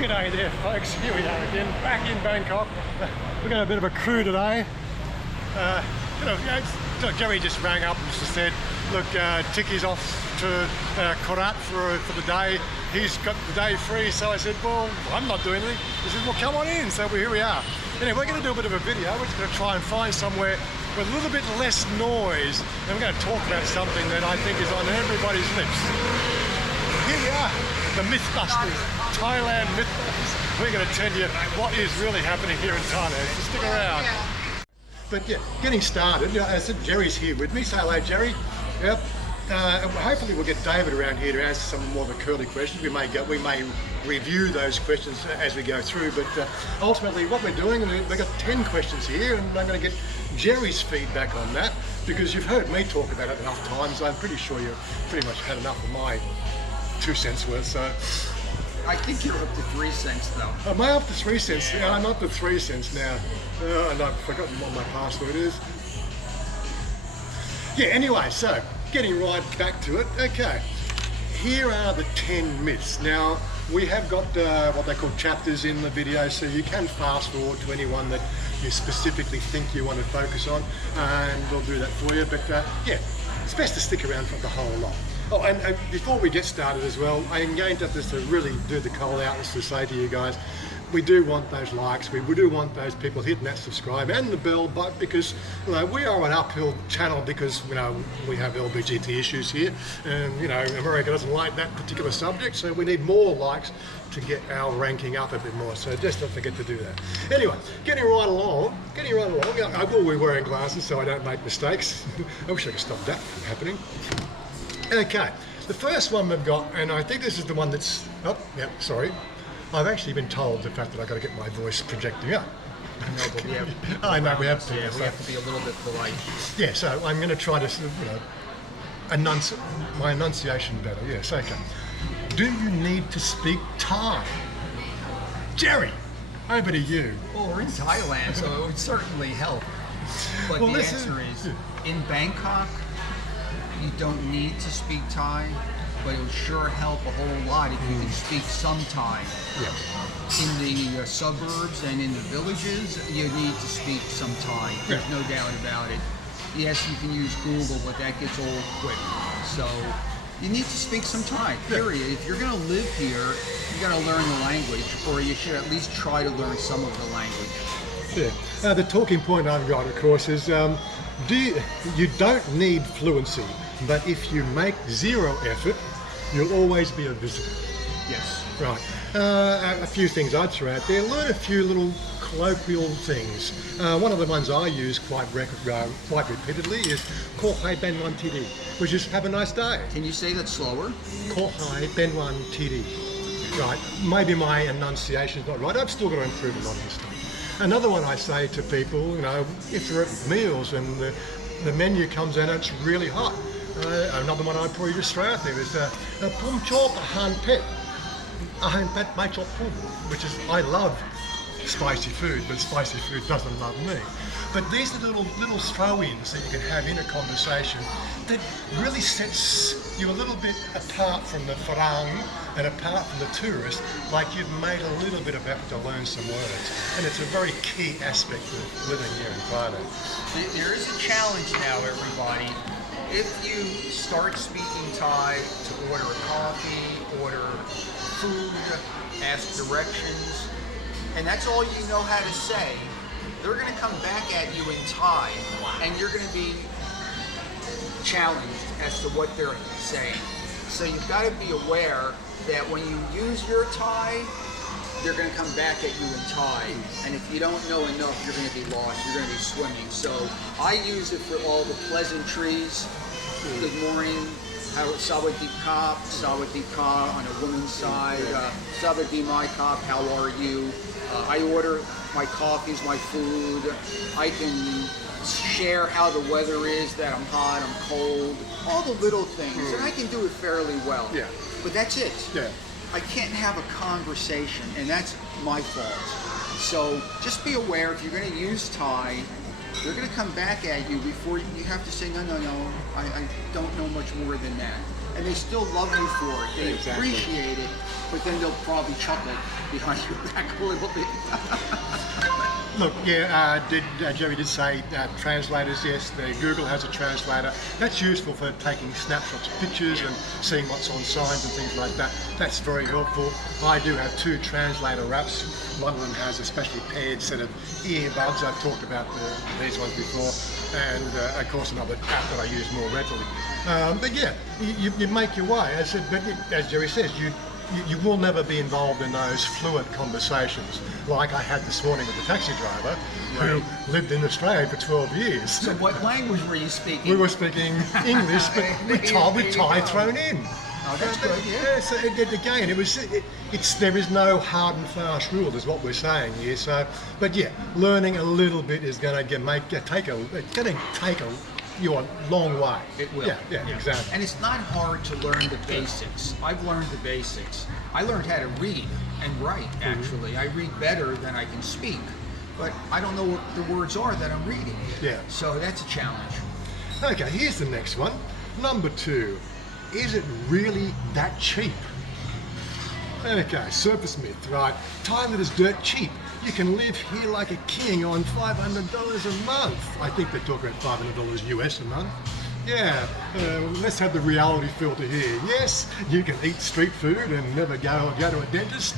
G'day there folks, here we are again, back in Bangkok. We're going to have a bit of a crew today. Jerry just rang up and just said, look, Tiki's off to Korat for the day. He's got the day free, so I said, well, I'm not doing anything. He said, well, come on in. So here we are. Anyway, we're going to do a bit of a video. We're just going to try and find somewhere with a little bit less noise, and we're going to talk about something that I think is on everybody's lips. Here we are, the Mythbusters, Thailand Mythbusters. We're going to tell you what is really happening here in Thailand, so stick around. But yeah, getting started, I said Jerry's here with me. Say hello, Jerry. Yep. Hopefully we'll get David around here to answer some more of the curly questions. We may review those questions as we go through, but ultimately what we're doing, we've got 10 questions here, and I'm going to get Jerry's feedback on that, because you've heard me talk about it enough times. I'm pretty sure you've pretty much had enough of my 2 cents worth, so. I think you're up to 3 cents though. Am I up to 3 cents? Yeah, I'm up to 3 cents now. And I've forgotten what my password is. Yeah, anyway, so getting right back to it. Okay, here are the 10 myths. Now, we have got what they call chapters in the video, so you can fast forward to anyone that you specifically think you want to focus on, and we'll do that for you. But yeah, it's best to stick around for the whole lot. Oh, and before we get started as well, I'm going to have to really do the call out to say to you guys, we do want those likes, we do want those people hitting that subscribe and the bell button, because we are an uphill channel, because we have LBGT issues here, and America doesn't like that particular subject, so we need more likes to get our ranking up a bit more. So just don't forget to do that. Anyway, getting right along. I will be wearing glasses so I don't make mistakes. I wish I could stop that from happening. Okay, the first one we've got, and I think this is the one that's, sorry. I've actually been told the fact that I've got to get my voice projecting up. No, but we have, I know we have to. Yeah, we have to be a little bit polite. Yeah, so I'm going to try to, my enunciation better. Yes, okay. Do you need to speak Thai? Jerry, over to you. Well, we're in Thailand, so it would certainly help. But the answer is, in Bangkok, you don't need to speak Thai, but it would sure help a whole lot if you can speak some Thai. Yeah. In the suburbs and in the villages, you need to speak some Thai. There's no doubt about it. Yes, you can use Google, but that gets old quick. So you need to speak some Thai, period. If you're going to live here, you got to learn the language, or you should at least try to learn some of the language. Yeah. The talking point I've got, of course, is you don't need fluency, but if you make zero effort, you'll always be a visitor. Yes. Right. A few things I'd throw out there. Learn a few little colloquial things. One of the ones I use quite repeatedly is Ko hai ben wan td, which is have a nice day. Can you say that slower? Ko hai ben wan td. Right. Maybe my enunciation's not right. I've still got to improve a lot of this stuff. Another one I say to people, if they're at meals and the menu comes in and it's really hot. Another one I'd probably just throw out there is Pum chop ahan pet mai chop pum, which is, I love spicy food, but spicy food doesn't love me. But these are little throw-ins that you can have in a conversation that really sets you a little bit apart from the farang and apart from the tourist, like you've made a little bit of effort to learn some words. And it's a very key aspect of living here in Thailand. There is a challenge now, everybody. If you start speaking Thai, to order a coffee, order food, ask directions, and that's all you know how to say, they're going to come back at you in Thai, and you're going to be challenged as to what they're saying. So you've got to be aware that when you use your Thai, they're going to come back at you in Thai, and if you don't know enough, you're going to be lost, you're going to be swimming. So I use it for all the pleasantries. Good morning, Sawadee Ka on a woman's side, Sawadee Mai Ka, how are you? I order my coffees, my food. I can share how the weather is, that I'm hot, I'm cold, all the little things, and I can do it fairly well. Yeah. But that's it. Yeah. I can't have a conversation, and that's my fault. So just be aware, if you're going to use Thai, they're going to come back at you before you have to say, no, I don't know much more than that. and they still love you for it. They Exactly. appreciate it, but then they'll probably chuckle behind your back a little bit. Look, Jerry did say translators, yes, Google has a translator. That's useful for taking snapshots of pictures and seeing what's on signs and things like that. That's very helpful. I do have 2 translator apps. One of them has a specially paired set of earbuds. I've talked about these ones before. And of course another app that I use more readily. But yeah, you make your way. As Jerry says, you will never be involved in those fluent conversations like I had this morning with the taxi driver who lived in Australia for 12 years. So what language were you speaking? We were speaking English, but with Thai thrown in. Oh, that's good, yeah. So again, there is no hard and fast rule, is what we're saying here. So, but yeah, learning a little bit is going to take you a long way. It will. Yeah, exactly. And it's not hard to learn the basics. I've learned the basics. I learned how to read and write, actually. I read better than I can speak, but I don't know what the words are that I'm reading. Yeah. So that's a challenge. Okay, here's the next one. Number 2. Is it really that cheap? Okay, surface myth, right? Thailand is dirt cheap. You can live here like a king on $500 a month. I think they're talking about $500 US a month. Yeah, let's have the reality filter here. Yes, you can eat street food and never go to a dentist.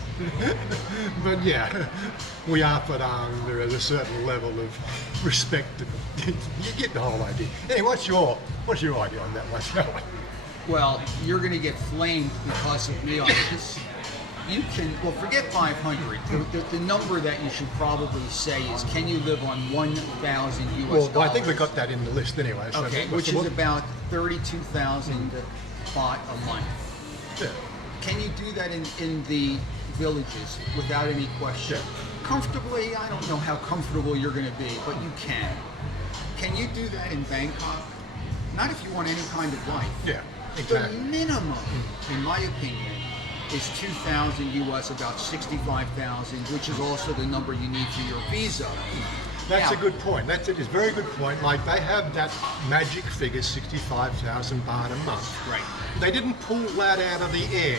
But yeah, we are put under a certain level of respect. You get the whole idea. Anyway, what's your idea on that one, shall we? Well, you're going to get flamed because of me on this. You can, well, forget 500. The number that you should probably say is, can you live on 1,000 US dollars? Well, I think we got that in the list anyway. So okay, which is about 32,000 baht a month. Yeah. Can you do that in the villages without any question? Yeah. Comfortably, I don't know how comfortable you're going to be, but you can. Can you do that in Bangkok? Not if you want any kind of life. Yeah, exactly. The minimum, in my opinion, is 2,000 US, about 65,000, which is also the number you need for your visa. That's now, a good point. That's a very good point. Like, they have that magic figure, 65,000 baht a month. Right. They didn't pull that out of the air.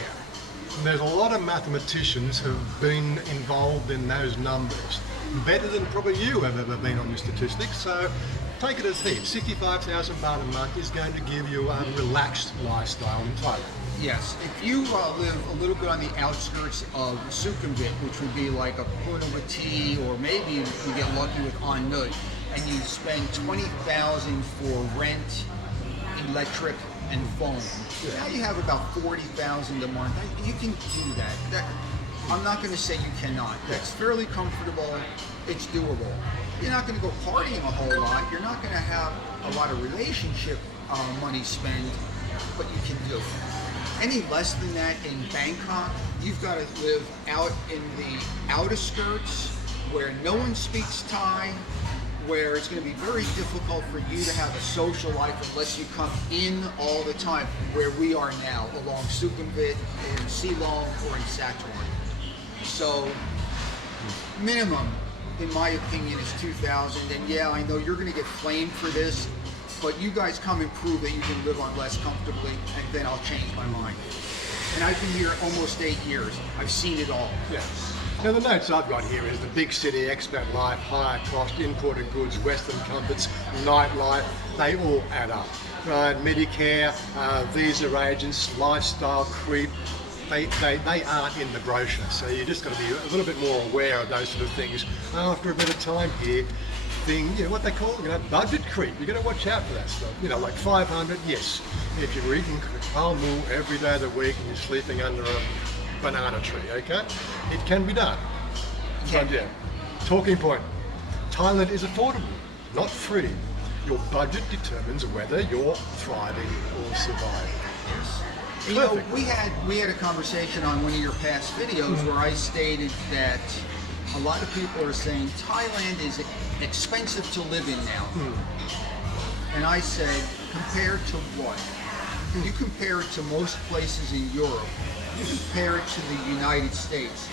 There's a lot of mathematicians who've been involved in those numbers. Better than probably you have ever been on your statistics. So take it as heat. 65,000 baht a month is going to give you a relaxed lifestyle in Thailand. Yes, if you live a little bit on the outskirts of Sukhumvit, which would be like a Punawati, or maybe you get lucky with An Nut, and you spend 20,000 for rent, electric, and phone. Now you have about 40,000 a month. You can do that. I'm not going to say you cannot. That's fairly comfortable. It's doable. You're not going to go partying a whole lot. You're not going to have a lot of relationship money spent, but you can do it. Any less than that in Bangkok, you've got to live out in the outer skirts where no one speaks Thai, where it's going to be very difficult for you to have a social life unless you come in all the time, where we are now, along Sukhumvit, in Silong, or in Satorn. So, minimum, in my opinion, is 2,000. And yeah, I know you're going to get flamed for this, but you guys come and prove that you can live on less comfortably, and then I'll change my mind. And I've been here almost 8 years. I've seen it all. Yeah. Now the notes I've got here is the big city expat life, higher cost, imported goods, Western comforts, nightlife, they all add up. Right? Medicare, visa agents, lifestyle creep, they aren't in the brochure. So you just got to be a little bit more aware of those sort of things after a bit of time here. What they call, budget creep. You got to watch out for that stuff. Like 500, yes. If you're eating palm every day of the week and you're sleeping under a banana tree, okay? It can be done. But yeah, talking point. Thailand is affordable, not free. Your budget determines whether you're thriving or surviving. Yes. We had a conversation on one of your past videos where I stated that a lot of people are saying Thailand is expensive to live in now. And I said, compared to what? You compare it to most places in Europe. You compare it to the United States.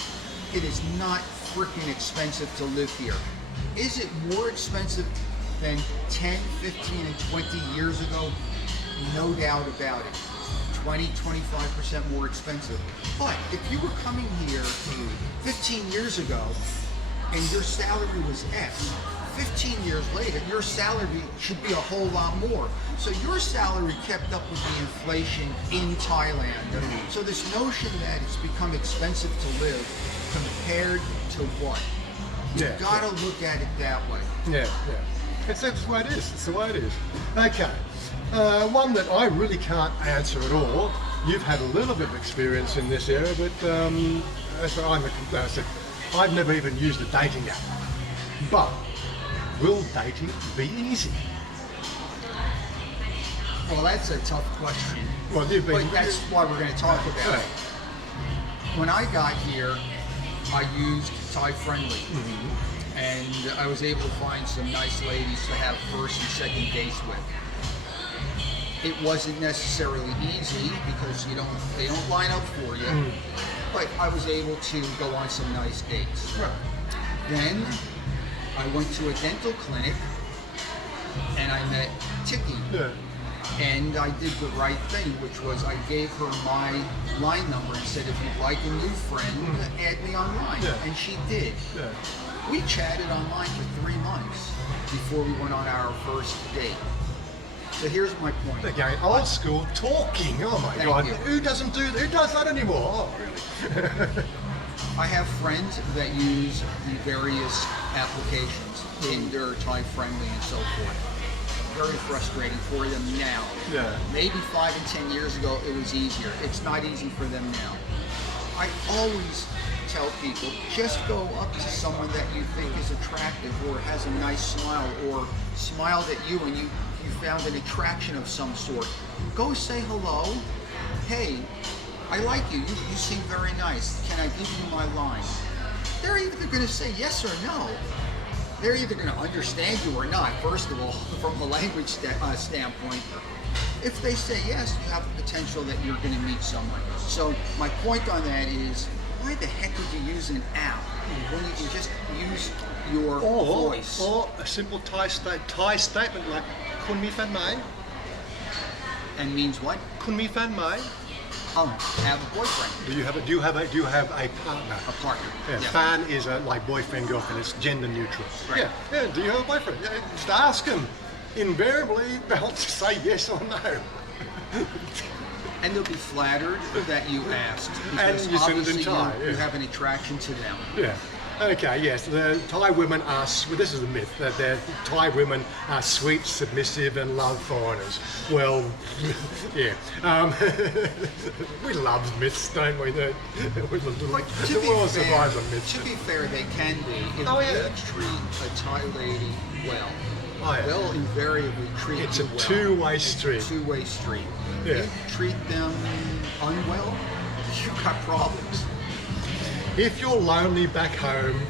It is not freaking expensive to live here. Is it more expensive than 10, 15, and 20 years ago? No doubt about it. 20-25% more expensive. But if you were coming here 15 years ago and your salary was X, 15 years later, your salary should be a whole lot more. So your salary kept up with the inflation in Thailand. So this notion that it's become expensive to live compared to what? You gotta look at it that way. Yeah. That's the way it is. It's the way it is. Okay. One that I really can't answer at all. You've had a little bit of experience in this area, but I've never even used a dating app. But will dating be easy? Well, that's a tough question. Well, but that's why we're going to talk about it. When I got here, I used Thai Friendly, and I was able to find some nice ladies to have first and second dates with. It wasn't necessarily easy because they don't line up for you, but I was able to go on some nice dates. Right. Then I went to a dental clinic and I met Tiki. Yeah. And I did the right thing, which was I gave her my line number and said, if you'd like a new friend, add me online. Yeah. And she did. Yeah. We chatted online for 3 months before we went on our first date. So here's my point. Again, old school talking. Oh my God. Who does that anymore? Oh, really? I have friends that use the various applications, Tinder, Thai Friendly, and so forth. Very frustrating for them now. Yeah. Maybe 5 and 10 years ago it was easier. It's not easy for them now. I always tell people, just go up to someone that you think is attractive or has a nice smile or smiled at you and you found an attraction of some sort. Go say hello. Hey, I like you. You seem very nice. Can I give you my line? They're either going to say yes or no. They're either going to understand you or not, first of all, from a language standpoint. If they say yes, you have the potential that you're going to meet someone. So my point on that is, why the heck would you use an app when you can just use your voice? Or a simple Thai statement like, Kun mi fan mai? And means what? Kun mi fan mai? Have a boyfriend. Do you have a partner? A partner. Yeah. Fan is like boyfriend, girlfriend. It's gender neutral. Right. Yeah. Do you have a boyfriend? Yeah. Just ask them. Invariably, they'll just say yes or no. And they'll be flattered that you asked. And you send it in Thai. You have an attraction to them. Yeah. Okay, yes, the Thai women are, this is a myth, that the Thai women are sweet, submissive and love foreigners. Well, yeah. We love myths, don't we? The world survives on myths. To be fair, they can be. If you treat a Thai lady well, they'll invariably treat you well. It's a two-way street. It's a two-way street. Yeah. If you treat them unwell, you've got problems. If you're lonely back home,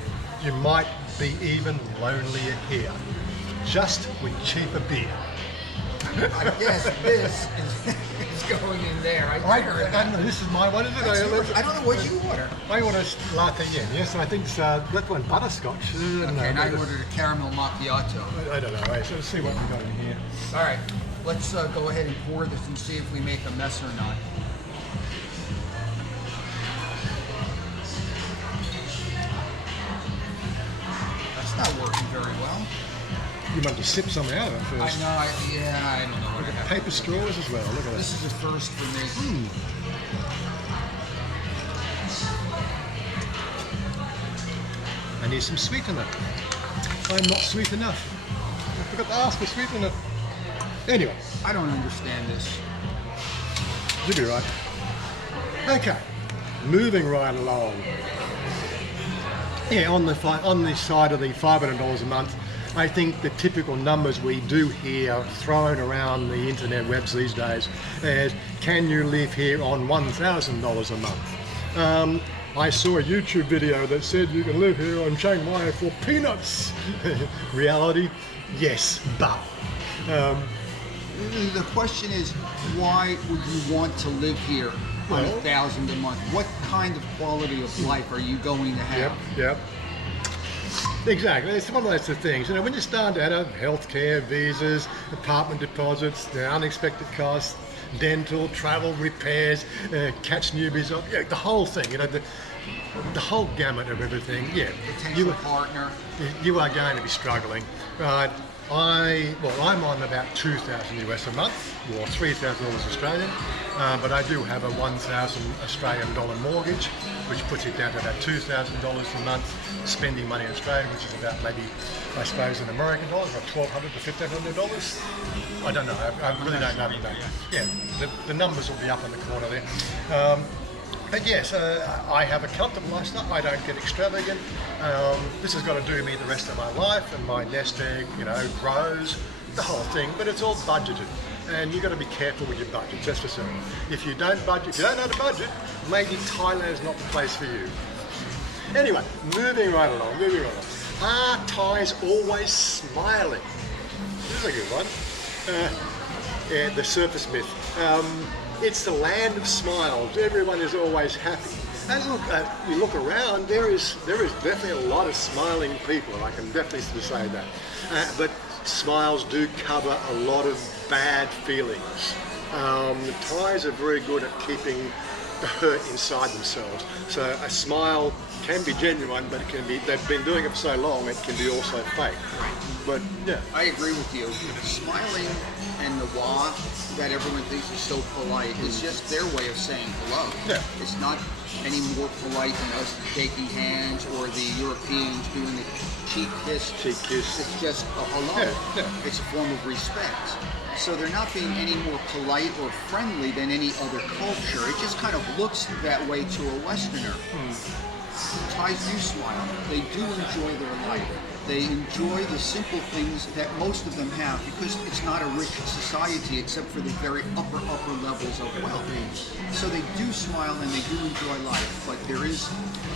you might be even lonelier here, just with cheaper beer. I guess this is going in there. I don't know, this is my one, isn't it? I don't know what you order. I ordered latte yen, yes, I think that one butterscotch. Okay, and I ordered a caramel macchiato. I don't know, so let's see what we got in here. All right, let's go ahead and pour this and see if we make a mess or not. Not working very well. You might just sip some out of it first. I know, I don't know. Look at paper straws as well. Look at this. This is a first for me. I need some sweetener. I'm not sweet enough. I forgot to ask for sweetener. Anyway. I don't understand this. You'll be right. Okay. Moving right along. Yeah, on the side of the $500 a month, I think the typical numbers we do hear thrown around the internet webs these days is, can you live here on $1,000 a month? I saw a YouTube video that said you can live here on Chiang Mai for peanuts. Reality, yes, but. The question is, why would you want to live here on $1,000 a month? What kind of quality of life are you going to have? Yep. Exactly. It's one of those things. You know, when you start out of healthcare, visas, apartment deposits, the unexpected costs, dental, travel, repairs, catch newbies, the whole thing, the whole gamut of everything. Yeah, Potential partner. You are going to be struggling, right? I'm on about $2,000 US a month, or $3,000 Australian, but I do have a $1,000 Australian dollar mortgage, which puts it down to about $2,000 a month, spending money in Australia, which is about maybe, I suppose, in American dollars, about $1,200 to $1,500. I don't know. I really don't know. Yeah, the numbers will be up in the corner there. But yes, I have a comfortable lifestyle. I don't get extravagant. This has got to do me the rest of my life, and my nest egg, grows, the whole thing. But it's all budgeted, and you've got to be careful with your budgets. That's for certain. If you don't budget, if you don't know how to budget, maybe Thailand is not the place for you. Anyway, moving right along. Are Thais always smiling? This is a good one. The surface myth. It's the land of smiles. Everyone is always happy. And look, you look around, there is definitely a lot of smiling people. I can definitely say that. But smiles do cover a lot of bad feelings. The Thais are very good at keeping the hurt inside themselves. So a smile can be genuine, but they've been doing it for so long, it can be also fake. But yeah. I agree with you. Smiling and the wah that everyone thinks is so polite is just their way of saying hello. Yeah. It's not any more polite than us shaking hands or the Europeans doing the cheek kiss. It's just a hello. Yeah. It's a form of respect. So they're not being any more polite or friendly than any other culture. It just kind of looks that way to a Westerner. Thais do smile. They do enjoy their life. They enjoy the simple things that most of them have because it's not a rich society except for the very upper levels of wealth. So they do smile and they do enjoy life, but there is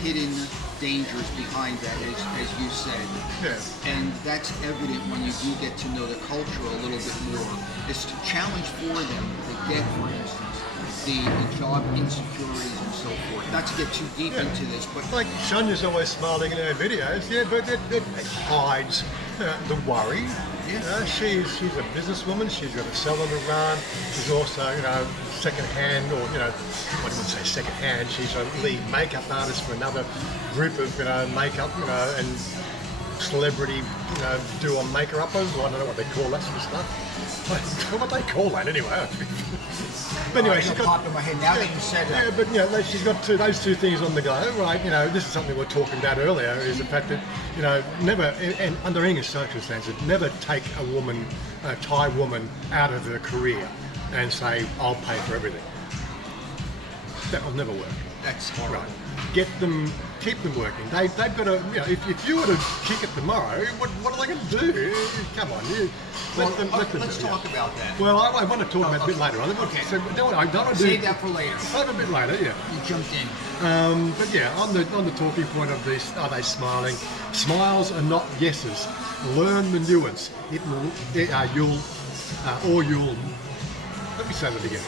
hidden dangers behind that, as you said. Yeah. And that's evident when you do get to know the culture a little bit more. It's a challenge for them, the debt, for instance, the job insecurities and so forth. Not to get too deep into this, but like Sonia's always smiling in her videos, but it hides the worry. She's a businesswoman. She's got a salon to run. She's also, second-hand, or I wouldn't say second-hand. She's a lead makeup artist for another group of makeup, and celebrity, do-on makeup-uppers. I don't know what they call that sort of stuff. What they call that anyway. But anyway, she's got popped in my head now that you said that. Yeah, but she's got those two things on the go, right? This is something we were talking about earlier, is the fact that never, and under English circumstances, never take a Thai woman out of her career and say, I'll pay for everything. That will never work. That's horrible. Right. Keep them working. They've got to, if you were to kick it tomorrow, what are they going to do? Come on, let them let's do it. talk about that. Well, I want to talk about it a bit later on. Okay. So, I don't want to Save that for later. Save a bit later, yeah. You jumped in. But yeah, on the talking point of this, are they smiling? Smiles are not yeses. Learn the nuance. You'll. Let me say that again.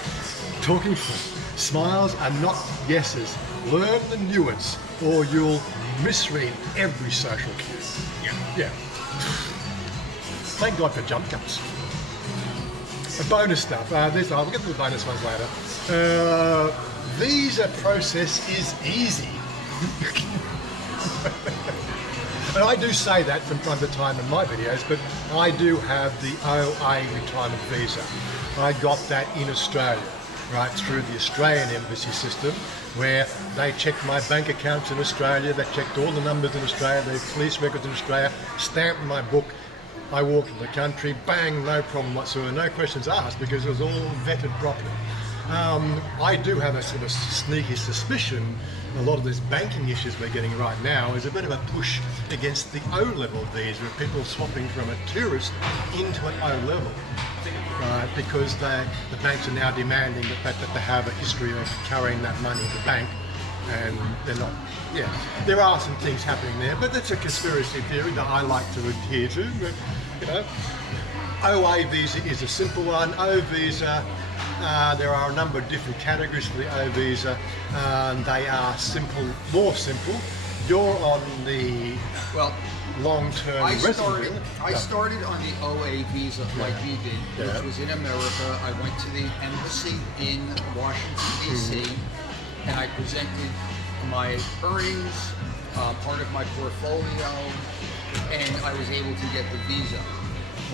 Talking point. Smiles are not yeses. Learn the nuance, or you'll misread every social cue. Yeah. Thank God for jump cuts. Bonus stuff. I'll get to the bonus ones later. Visa process is easy. And I do say that from time to time in my videos, but I do have the OA retirement visa. I got that in Australia, right, through the Australian embassy system, where they checked my bank accounts in Australia, they checked all the numbers in Australia, the police records in Australia, stamped my book. I walked in the country, bang, no problem whatsoever, no questions asked, because it was all vetted properly. I do have a sort of sneaky suspicion a lot of these banking issues we're getting right now is a bit of a push against the O-level visa, with people swapping from a tourist into an O-level. Because the banks are now demanding the fact that they have a history of carrying that money in the bank, and they're not. Yeah, there are some things happening there, but that's a conspiracy theory that I like to adhere to. But, OA visa is a simple one. O visa, there are a number of different categories for the O visa. They are simple, more simple you're on the Well, long-term I resident. started on the OA visa like you did, Yeah. which was in America. I went to the embassy in Washington, D.C., and I presented my earnings, part of my portfolio, and I was able to get the visa.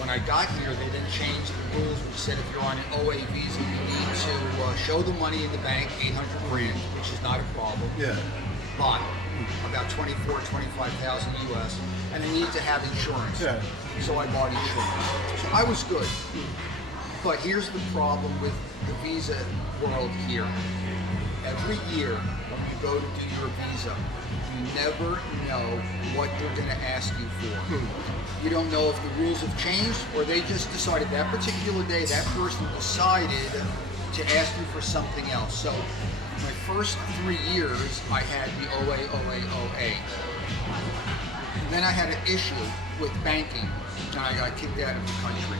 When I got here, they then changed the rules, which said if you're on an OA visa, you need to show the money in the bank, 800 grand, which is not a problem. Yeah. But about 25,000 US, and I needed to have insurance. Yeah. So I bought insurance. So I was good. But here's the problem with the visa world here. Every year when you go to do your visa, you never know what they're going to ask you for. You don't know if the rules have changed or they just decided that particular day that person decided to ask you for something else. So my first 3 years, I had the OA. Then I had an issue with banking, and I got kicked out of the country.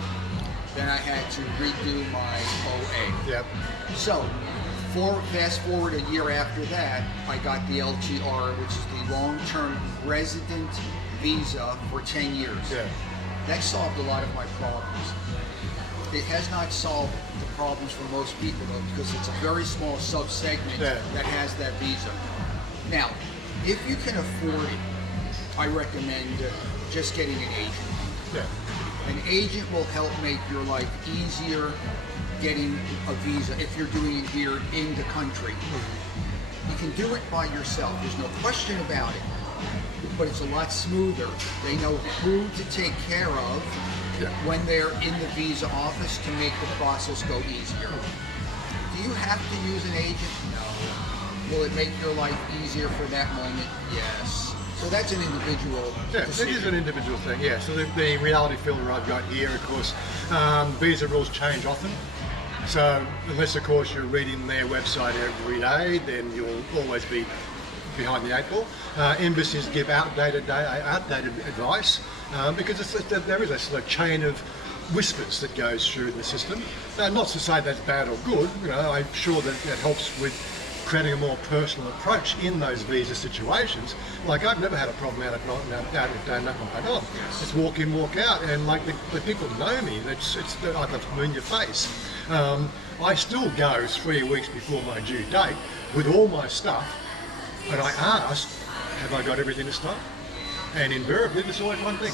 Then I had to redo my OA. Yep. So, fast forward a year after that, I got the LTR, which is the long-term resident visa for 10 years. Yeah. That solved a lot of my problems. It has not solved the problems for most people though, because it's a very small sub-segment that has that visa. Now, if you can afford it, I recommend just getting an agent. Yeah. An agent will help make your life easier getting a visa if you're doing it here in the country. You can do it by yourself, there's no question about it, but it's a lot smoother. They know who to take care of when they're in the visa office to make the process go easier. Do you have to use an agent? No. Will it make your life easier for that moment? Yes. So that's an individual decision. It is an individual thing, yeah. So the reality filter I've got here, of course, visa rules change often. So unless, of course, you're reading their website every day, then you'll always be behind the eight ball. Embassies give outdated advice because there is a sort of chain of whispers that goes through the system. Not to say that's bad or good. I'm sure that it helps with creating a more personal approach in those visa situations. Like I've never had a problem out of Thailand. It's walk in, walk out, and like the people know me. It's like the in your face. I still go 3 weeks before my due date with all my stuff, but I ask, have I got everything to start? And invariably, there's always one thing.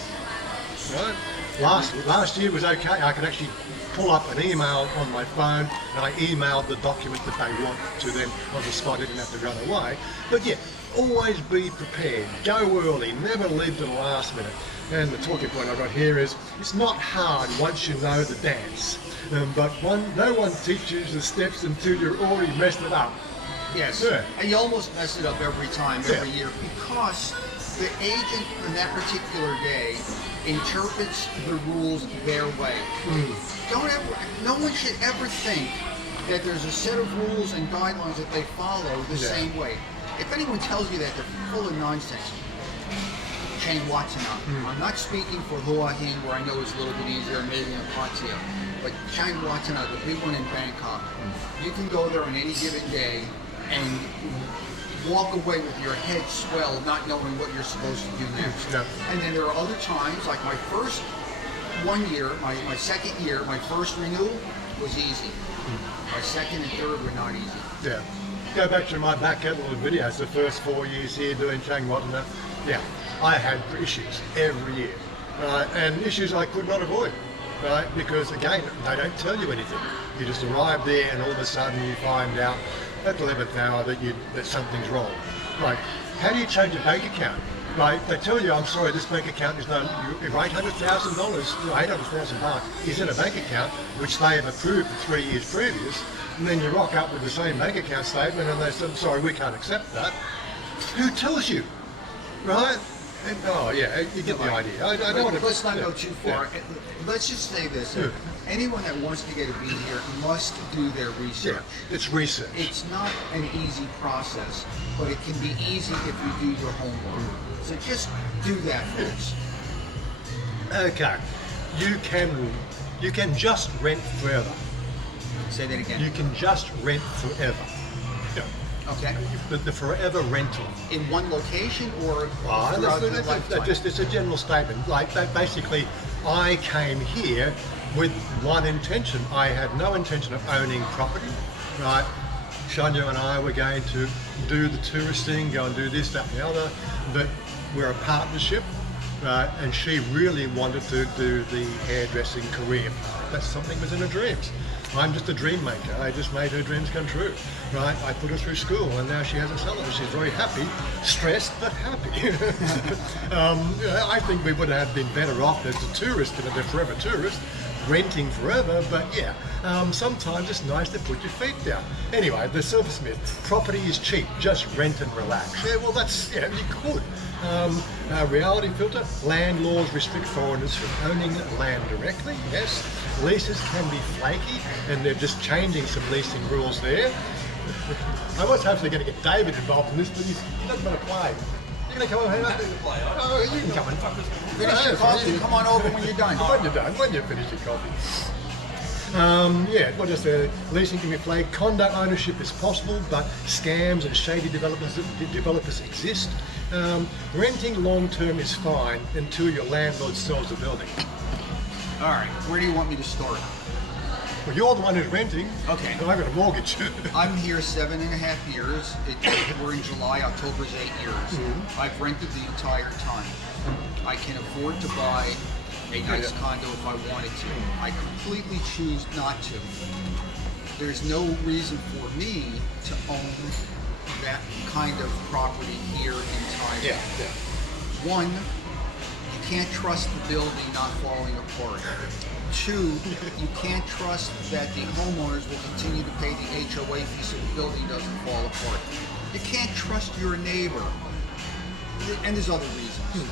Right? Last year was okay. I could actually pull up an email on my phone and I emailed the document that they want to them on the spot. I didn't have to run away. But yeah, always be prepared. Go early. Never leave to the last minute. And the talking point I got here is, it's not hard once you know the dance. But no one teaches the steps until you're already messed it up. Yes, and you almost mess it up every time, every year, because the agent on that particular day interprets the rules their way. No one should ever think that there's a set of rules and guidelines that they follow the same way. If anyone tells you that, they're full of nonsense. Chang Watanabe. I'm not speaking for Hua Hin, where I know it's a little bit easier, maybe in Pattaya, but Chang Watanabe, the big one in Bangkok, you can go there on any given day and walk away with your head swelled, not knowing what you're supposed to do next. And then there are other times, like my first 1 year, my second year, my first renewal was easy. My second and third were not easy. Yeah. Go back to my back catalogue videos, the first 4 years here doing Chang Watanabe. Yeah, I had issues every year, and issues I could not avoid, right? Because again, they don't tell you anything. You just arrive there, and all of a sudden you find out at the 11th hour that something's wrong. Like, how do you change a bank account? Right? They tell you, I'm sorry, this bank account is no, your $800,000, $800,000 is in a bank account which they have approved for 3 years previous, and then you rock up with the same bank account statement, and they say, sorry, we can't accept that. Who tells you? Right? And, you get the idea. I don't want to. Let's not go too far. Yeah. Let's just say this. Yeah. Anyone that wants to get a visa here must do their research. Yeah, it's research. It's not an easy process, but it can be easy if you do your homework. So just do that, folks. Okay. You can just rent forever. Say that again. You can just rent forever. Yeah. Okay. The forever rental. In one location or Oh, throughout your lifetime? it's a general statement. Like basically, I came here with one intention. I had no intention of owning property, right? Shania and I were going to do the tourist thing, go and do this, that, and the other. But we're a partnership, right? And she really wanted to do the hairdressing career. That's something that was in her dreams. I'm just a dream maker. I just made her dreams come true, right? I put her through school, and now she has a salon. She's very happy, stressed but happy. I think we would have been better off as a tourist than a forever tourist, renting forever. But yeah, sometimes it's nice to put your feet down. Anyway, the silversmith. Property is cheap. Just rent and relax. Yeah, well, that's you could. Reality filter. Land laws restrict foreigners from owning land directly. Yes. Leases can be flaky, and they're just changing some leasing rules there. I was hopefully going to get David involved in this, but he doesn't want to play. You're going to come over here? Oh, you can come and Finish your coffee. Come on over when you're done. When you're done, when you finish your coffee. What just leasing can be flagged. Condo ownership is possible, but scams and shady developers exist. Renting long term is fine until your landlord sells the building. All right, where do you want me to start? Well, you're the one who's renting. Okay. And I've got a mortgage. I'm here 7.5 years. We're in July. October's 8 years. Mm-hmm. I've rented the entire time. I can afford to buy a nice condo if I wanted to. I completely choose not to. There's no reason for me to own that kind of property here in Thailand. One, you can't trust the building not falling apart. Two, you can't trust that the homeowners will continue to pay the HOA fee so the building doesn't fall apart. You can't trust your neighbor. And there's other reasons.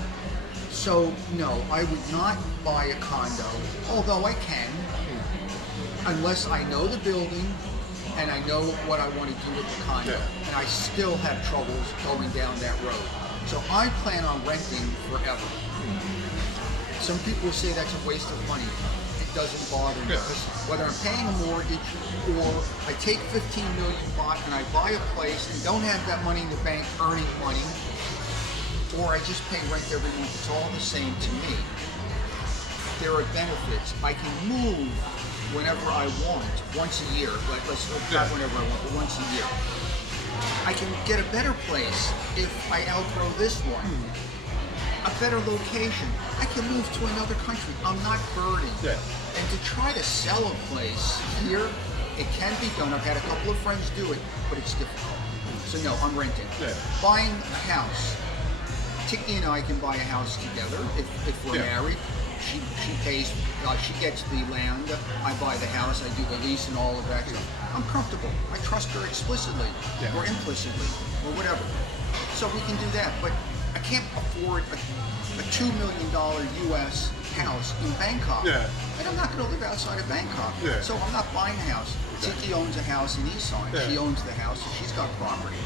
So, no, I would not buy a condo, although I can, unless I know the building and I know what I want to do with the condo. And I still have troubles going down that road. So I plan on renting forever. Some people say that's a waste of money. It doesn't bother me. Whether I'm paying a mortgage or I take 15 million baht and I buy a place and don't have that money in the bank earning money, or I just pay rent every month, it's all the same to me. There are benefits. I can move whenever I want, once a year. Not whenever I want, but once a year. I can get a better place if I outgrow this one. A better location. I can move to another country. I'm not burdened. And to try to sell a place here, it can be done. I've had a couple of friends do it, but it's difficult. So no, I'm renting. Buying a house. Tiki and I can buy a house together if we're married. She pays, she gets the land, I buy the house, I do the lease and all of that stuff. I'm comfortable. I trust her explicitly or implicitly or whatever. So we can do that. But I can't afford a $2 million US house in Bangkok. And I'm not going to live outside of Bangkok. So I'm not buying a house. Tiki owns a house in Isan. She owns the house and she's got property.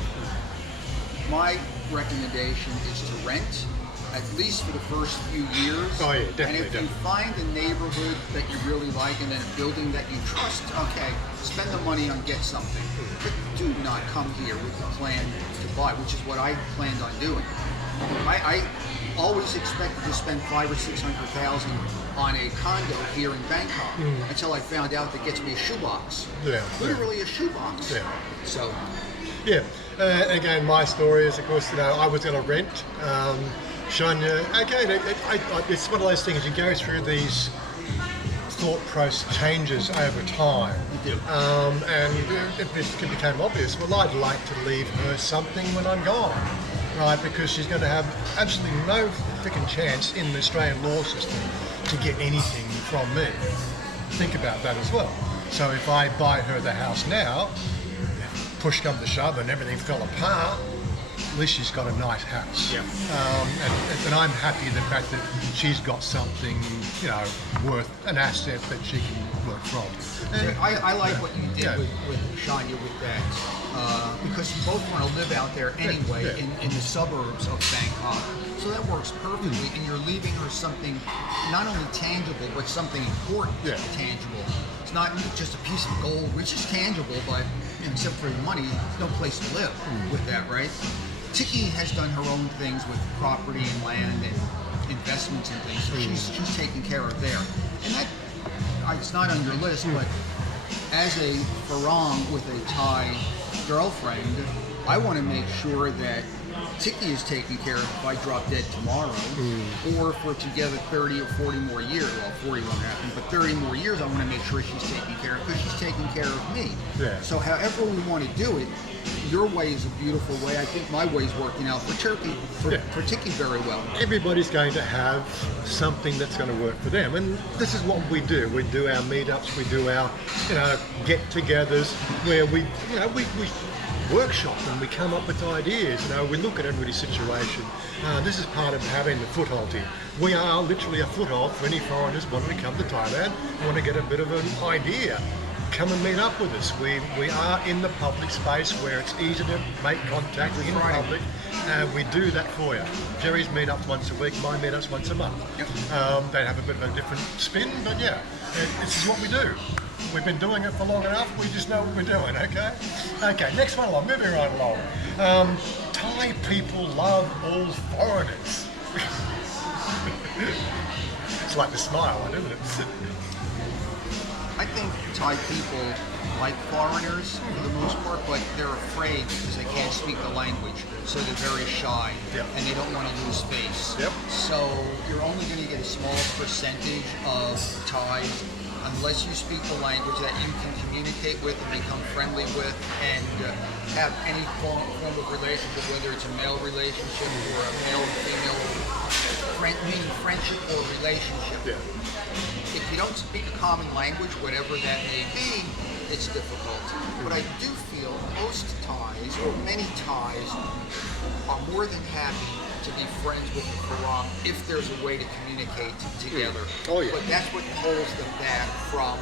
My recommendation is to rent, at least for the first few years. And if you find a neighborhood that you really like and then a building that you trust, okay, spend the money on get something. But do not come here with a plan to buy, which is what I planned on doing. I always expected to spend $500,000 or $600,000 on a condo here in Bangkok until I found out that gets me a shoebox. Literally a shoebox. So. Again, my story is, of course, I was going to rent. Shania, again, it's one of those things, you go through these thought process changes over time. You do. And it became obvious, well, I'd like to leave her something when I'm gone, right? Because she's going to have absolutely no freaking chance in the Australian law system to get anything from me. Think about that as well. So if I buy her the house now, push come to shove and everything fell apart, at least she's got a nice house. And I'm happy the fact that she's got something, worth an asset that she can work from. I like what you did with Shania with that, because you both want to live out there anyway in the suburbs of Bangkok. So that works perfectly, and you're leaving her something not only tangible, but something important, tangible. It's not just a piece of gold, which is tangible, but except for the money, no place to live with that, right? Tiki has done her own things with property and land and investments and things, so she's taken care of there. And that, it's not on your list, but as a Farang with a Thai girlfriend, I want to make sure that Tiki is taken care of if I drop dead tomorrow, or if we're together 30 or 40 more years. Well, 40 won't happen, but 30 more years, I want to make sure she's taken care of, because she's taking care of me. Yeah. So however we want to do it, your way is a beautiful way. I think my way is working out for Tiki very well. Everybody's going to have something that's going to work for them, and this is what we do. We do our meetups, we do our get-togethers where we workshop and we come up with ideas. We look at everybody's situation. This is part of having the foothold here. We are literally a foothold for any foreigners wanting to come to Thailand, want to get a bit of an idea. Come and meet up with us. We are in the public space where it's easy to make contact in public. We do that for you. Jerry's meetups once a week, my meetups once a month. Yep. They have a bit of a different spin, but yeah, this is what we do. We've been doing it for long enough, we just know what we're doing, okay? Okay, next one along, moving right along. Thai people love all foreigners. It's like the smile, isn't it? I think Thai people like foreigners for the most part, but they're afraid because they can't speak the language, so they're very shy, and they don't want to lose face. So you're only going to get a small percentage of Thais unless you speak the language that you can communicate with and become friendly with and have any form of relationship, whether it's a male relationship or a male and female, meaning friendship or relationship. If you don't speak a common language, whatever that may be, it's difficult. But I do feel most Thais, or many Thais, are more than happy to be friends with the Farang if there's a way to communicate together. Oh yeah. But that's what holds them back from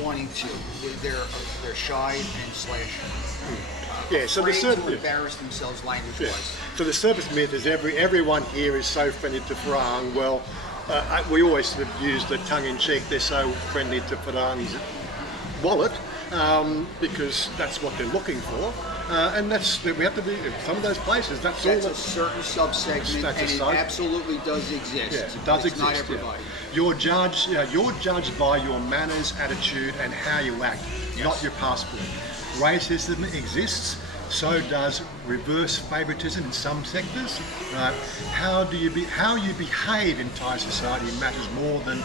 wanting to. They're shy and slash. So the to embarrass themselves language-wise. So the surface myth is everyone here is so friendly to Farang. Well, we always sort of use the tongue-in-cheek. They're so friendly to Farang's wallet because that's what they're looking for. And we have to be some of those places. That's a certain subsegment, and it absolutely does exist. Yeah, it does exist. Not everybody. You're judged by your manners, attitude, and how you act, not your passport. Racism exists. So does reverse favoritism in some sectors. How you behave in Thai society matters more than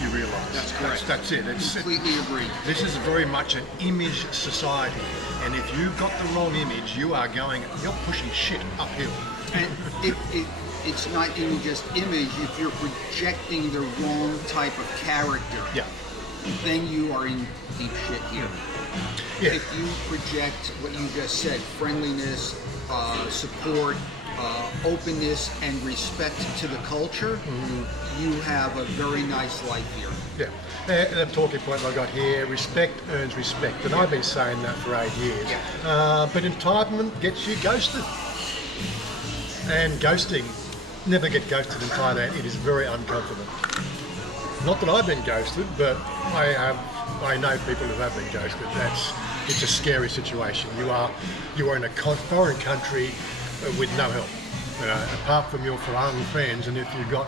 you realise. That's correct. That's it. Completely agree. This is very much an image society, and if you've got the wrong image, you're pushing shit uphill. And it's not even just image. If you're projecting the wrong type of character, then you are in deep shit here. If you project what you just said, friendliness, support, openness, and respect to the culture, you have a very nice life here. And the talking point I got here, respect earns respect, and I've been saying that for 8 years. But entitlement gets you ghosted. And ghosting, never get ghosted in Thailand, it is very uncomfortable. Not that I've been ghosted, but I know people who have been ghosted. It's a scary situation. You are in a foreign country with no help, apart from your Farang friends. And if you've got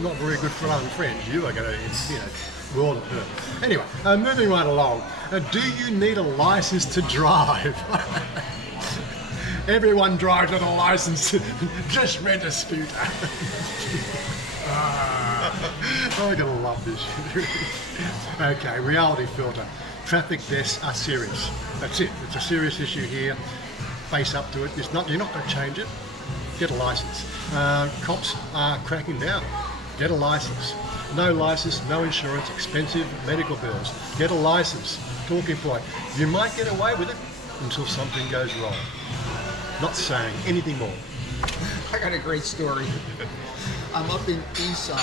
not very good Farang friends, you are going to, world of hurt. Anyway, moving right along. Do you need a license to drive? Everyone drives with a license. Just rent a scooter. I'm gonna love this shit. Okay, reality filter. Traffic deaths are serious. That's it. It's a serious issue here. Face up to it. You're not going to change it. Get a license. Cops are cracking down. Get a license. No license, no insurance, expensive medical bills. Get a license. Talking point. You might get away with it until something goes wrong. Not saying anything more. I got a great story. I'm up in Isan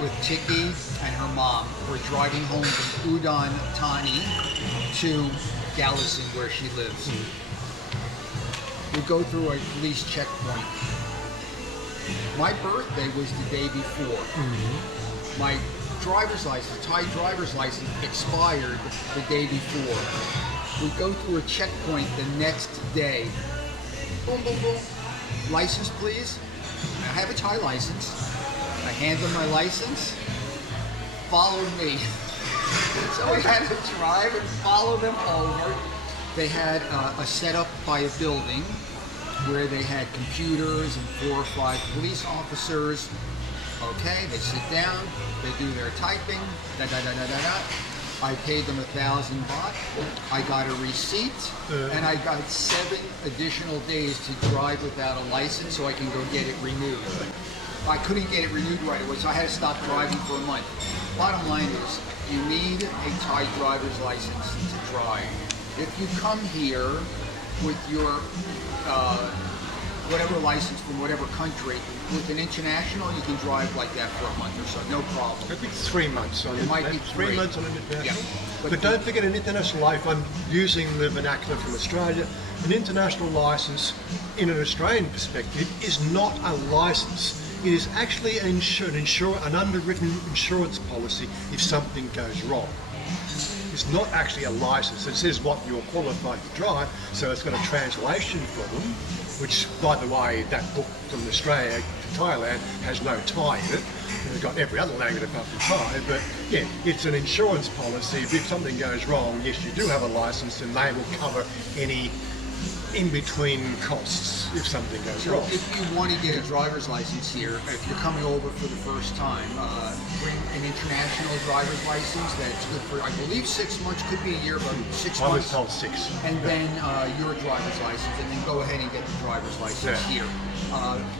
with Tiki and her mom. We're driving home from Udon Thani to Galveston, where she lives. We go through a police checkpoint. My birthday was the day before. My driver's license, Thai driver's license, expired the day before. We go through a checkpoint the next day. Boom, boom, boom. License, please. I have a Thai license. I hand them my license. Follow me. So I had to drive and follow them over. They had a setup by a building where they had computers and 4 or 5 police officers. Okay, they sit down, they do their typing, da da da da da da. I paid them 1,000 baht. I got a receipt, and I got 7 additional days to drive without a license so I can go get it renewed. I couldn't get it renewed right away, so I had to stop driving for a month. Bottom line is, you need a Thai driver's license to drive. If you come here with your whatever license from whatever country, with an international, you can drive like that for a month or so, no problem. I think it's 3 months on It might be 3 months on an international. Yeah. But don't forget, an international life, I'm using the vernacular from Australia. An international license, in an Australian perspective, is not a license. It is actually an underwritten insurance policy if something goes wrong. It's not actually a license. It says what you're qualified to drive, so it's got a translation for them, which, by the way, that book from Australia to Thailand has no Thai in it. It's got every other language apart from Thai, but yeah, it's an insurance policy. If something goes wrong, yes, you do have a license, and they will cover any in-between costs if something goes wrong. If you want to get a driver's license here, if you're coming over for the first time, bring an international driver's license that's good for, I believe, 6 months, could be a year, but 6 months. I was told 6. And then your driver's license, and then go ahead and get the driver's license here.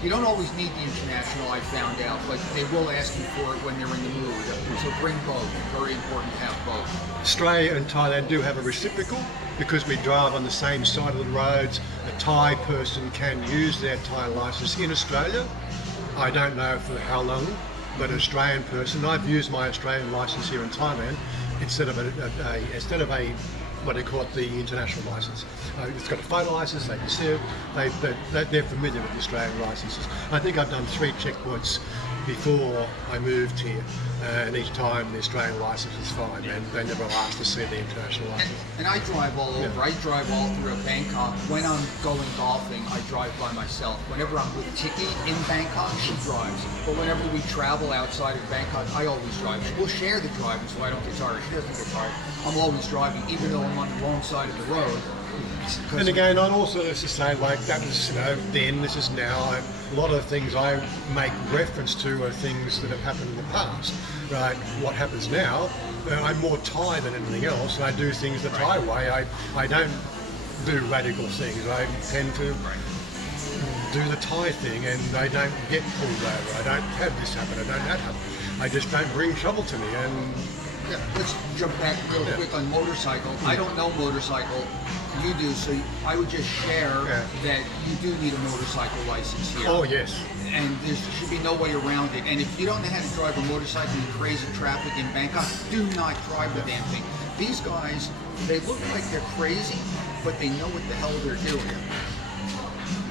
You don't always need the international, I found out, but they will ask you for it when they're in the mood. So bring both. Very important to have both. Australia and Thailand do have a reciprocal because we drive on the same side of the roads. A Thai person can use their Thai license in Australia. I don't know for how long, but an Australian person, I've used my Australian license here in Thailand instead of a what they call it, the international license. It's got a photo license, they can see it, they're familiar with the Australian licenses. I think I've done 3 checkpoints before I moved here, and each time the Australian license was fine, and they never asked to see the international license. And I drive all over. Yeah. I drive all through Bangkok. When I'm going golfing, I drive by myself. Whenever I'm with Tiki in Bangkok, she drives. But whenever we travel outside of Bangkok, I always drive. We'll share the driving so I don't get tired. She doesn't get tired. I'm always driving, even though I'm on the wrong side of the road. And again, I'd also just to say, like, that was, then, this is now. A lot of the things I make reference to are things that have happened in the past, right? What happens now, I'm more Thai than anything else, and I do things the Thai way. I don't do radical things. I tend to do the Thai thing, and I don't get pulled over. I don't have this happen. I don't that happen. I just don't bring trouble to me. And yeah, let's jump back real quick on motorcycle. I don't know motorcycle. You do, so I would just share that you do need a motorcycle license here. Oh, yes. And there should be no way around it. And if you don't know how to drive a motorcycle in crazy traffic in Bangkok, do not drive the damn thing. These guys, they look like they're crazy, but they know what the hell they're doing.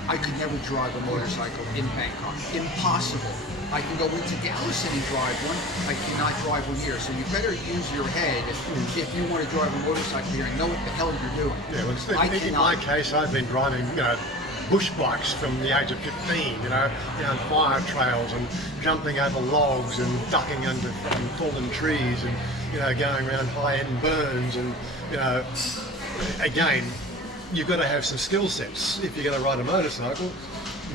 I could never drive a motorcycle in Bangkok. Impossible. I can go into Galveston and drive one. I cannot drive one here. So you better use your head if you want to drive a motorcycle here and know what the hell you're doing. Yeah, well, in my case, I've been driving, bush bikes from the age of 15, down fire trails and jumping over logs and ducking under fallen trees and, going around high-end burns and, again, you've got to have some skill sets if you're going to ride a motorcycle.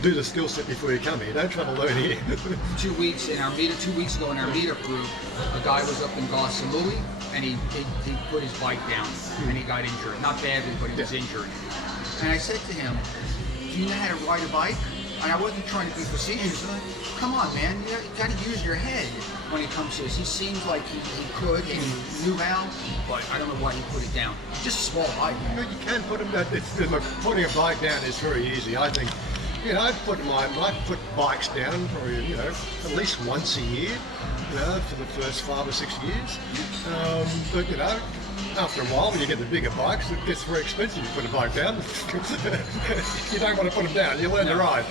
Do the skill set before you come here. Don't try to learn here. 2 weeks ago in our meetup group, a guy was up in Koh Samui and he put his bike down and he got injured. Not badly, but he was injured. And I said to him, do you know how to ride a bike? And I wasn't trying to be facetious. Come on, man, you got to use your head when it comes to this. He seemed like he could and he knew how, but I don't know why he put it down. Just a small bike. You can put them down. Putting a bike down is very easy, I think. I put bikes down probably, at least once a year, for the first 5 or 6 years. But, after a while, when you get the bigger bikes, it gets very expensive to put a bike down. You don't want to put them down, you learn to ride.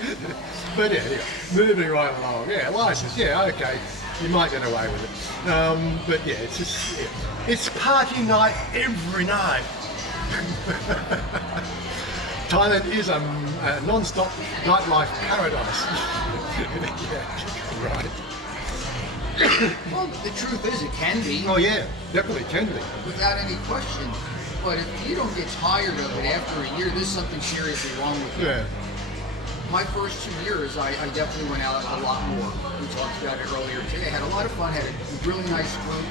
But yeah, anyway, moving right along. Yeah, license, okay, you might get away with it. But yeah, it's party night every night. Thailand is a non-stop nightlife paradise. Yeah, right. Well, the truth is, it can be. Oh yeah, definitely can be. Without any question. But if you don't get tired of it after a year, there's something seriously wrong with you. Yeah. My first 2 years, I definitely went out a lot more. We talked about it earlier today. I had a lot of fun, had a really nice group.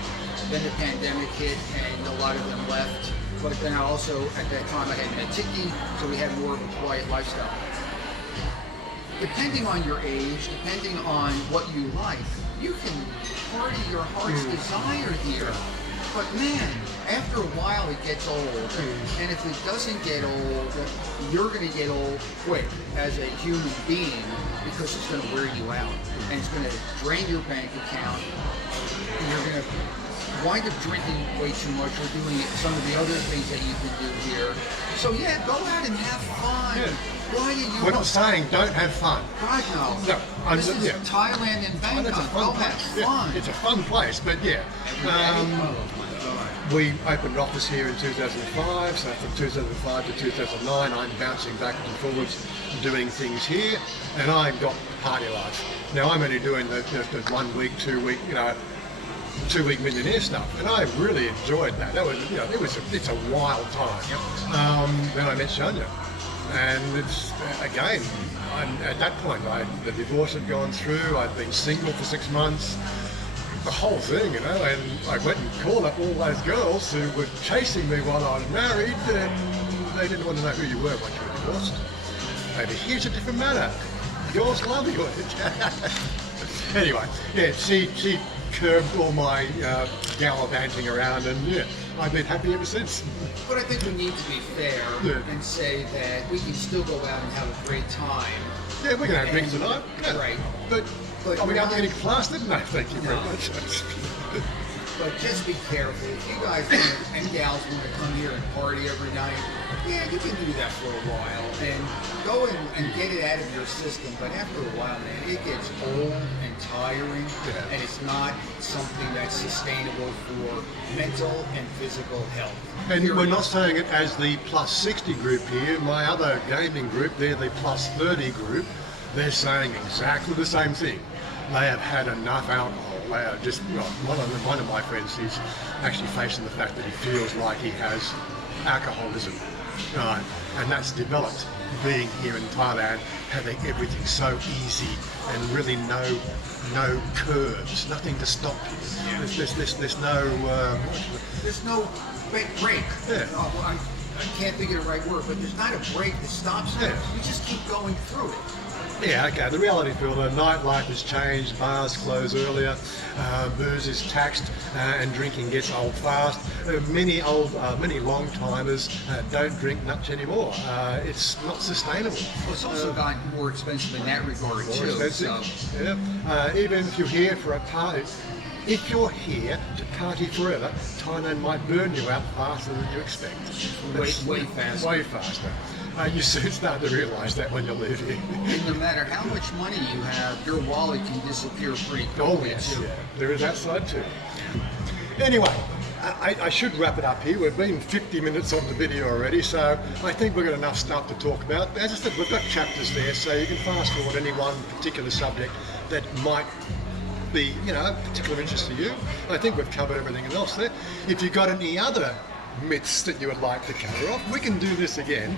Then the pandemic hit and a lot of them left. But then I also, at that time, I had met Tiki, so we had more of a quiet lifestyle. Depending on your age, depending on what you like, you can party your heart's desire here. But man, after a while it gets old. And if it doesn't get old, you're going to get old quick as a human being because it's going to wear you out. And it's going to drain your bank account. And you're going to wind up drinking way too much or doing some of the other things that you can do here. So yeah, go out and have fun. Yeah. Why do you? We're not saying don't have fun. God no. No, This is yeah. Thailand and Oh, that's a Bangkok. fun Go have place. fun. Yeah, it's a fun place, but yeah. We opened an office here in 2005, so from 2005 to 2009 I'm bouncing backwards and forwards doing things here, and I've got party life. Now I'm only doing the 1 week, 2 week, 2 week millionaire stuff, and I really enjoyed that. That was, it's a wild time. Then I met Shania, and it's again, at that point, the divorce had gone through. I'd been single for 6 months, the whole thing, and I went and called up all those girls who were chasing me while I was married, and they didn't want to know who you were once you were divorced. Maybe here's a different matter. Girls love you. Anyway, yeah, she curbed all my gallivanting around, and yeah, I've been happy ever since. But I think we need to be fair and say that we can still go out and have a great time. Yeah, we're going to have drinks tonight. Yeah. Right. But are we going to get plastered? No, thank you very No. much. But just be careful. If you guys and gals want to come here and party every night, yeah, you can do that for a while and go and get it out of your system. But after a while, man, it gets old and tiring, and it's not something that's sustainable for mental and physical health. And we're not saying it as the plus 60 group here. My other gaming group, they're the plus 30 group. They're saying exactly the same thing. They have had enough alcohol. They are just, one of my friends, he's actually facing the fact that he feels like he has alcoholism. And that's developed being here in Thailand, having everything so easy and really no curbs, nothing to stop you. Yeah. There's no... There's no break. Yeah. I can't think of the right word, but there's not a break that stops it. Yeah. You just keep going through it. Yeah, okay, the reality feel the nightlife has changed, bars close earlier, booze is taxed, and drinking gets old fast. Many long timers don't drink much anymore. It's not sustainable. Well, it's also gotten more expensive in that regard More too. expensive. So. Yeah. Even if you're here for a party, if you're here to party forever, Thailand might burn you out faster than you expect. Way faster. Way faster. You soon start to realise that when you live here. And no matter how much money you have, your wallet can disappear pretty Oh quickly yes, too. yeah. There is that side too. Anyway, I should wrap it up here. We've been 50 minutes on the video already, so I think we've got enough stuff to talk about. As I said, we've got chapters there, so you can fast forward any one particular subject that might be, of particular interest to you. I think we've covered everything else there. If you've got any other myths that you would like to cover off, we can do this again.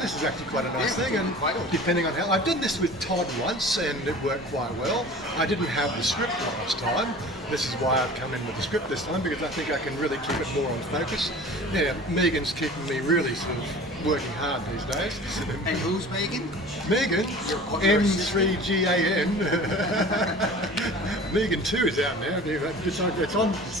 This is actually quite a nice thing, and depending on how, I did this with Todd once and it worked quite well. I didn't have the script last time. This is why I've come in with the script this time, because I think I can really keep it more on focus. Yeah, Megan's keeping me really sort of working hard these days. And who's Megan? Megan, M3GAN. Megan 2 is out now. It's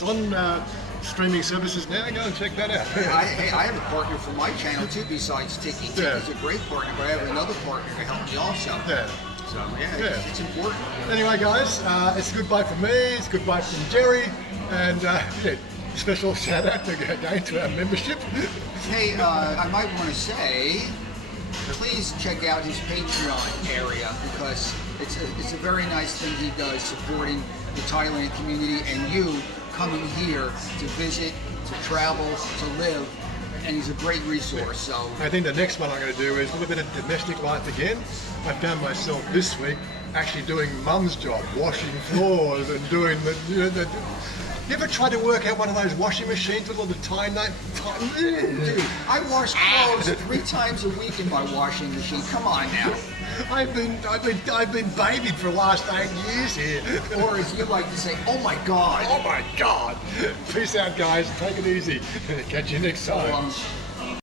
on streaming services now. Go and check that out. I have a partner for my channel too besides Tiki. Tiki's a great partner, but I have another partner to help me also. Yeah. So it's important. Anyway, guys, it's goodbye from me. It's goodbye from Jerry, and special shout out again to our membership. Hey, I might want to say, please check out his Patreon area because it's a very nice thing he does, supporting the Thailand community and you coming here to visit, to travel, to live. and he's a great resource. So I think the next one I'm going to do is a little bit of domestic life again. I found myself this week actually doing mum's job, washing floors and doing the you ever tried to work out one of those washing machines with all the time? dude, I wash clothes 3 times a week in my washing machine. Come on now. I've been babied for the last 8 years here. Or as you like to say, oh my God. Oh my God. Peace out, guys. Take it easy. Catch you next time.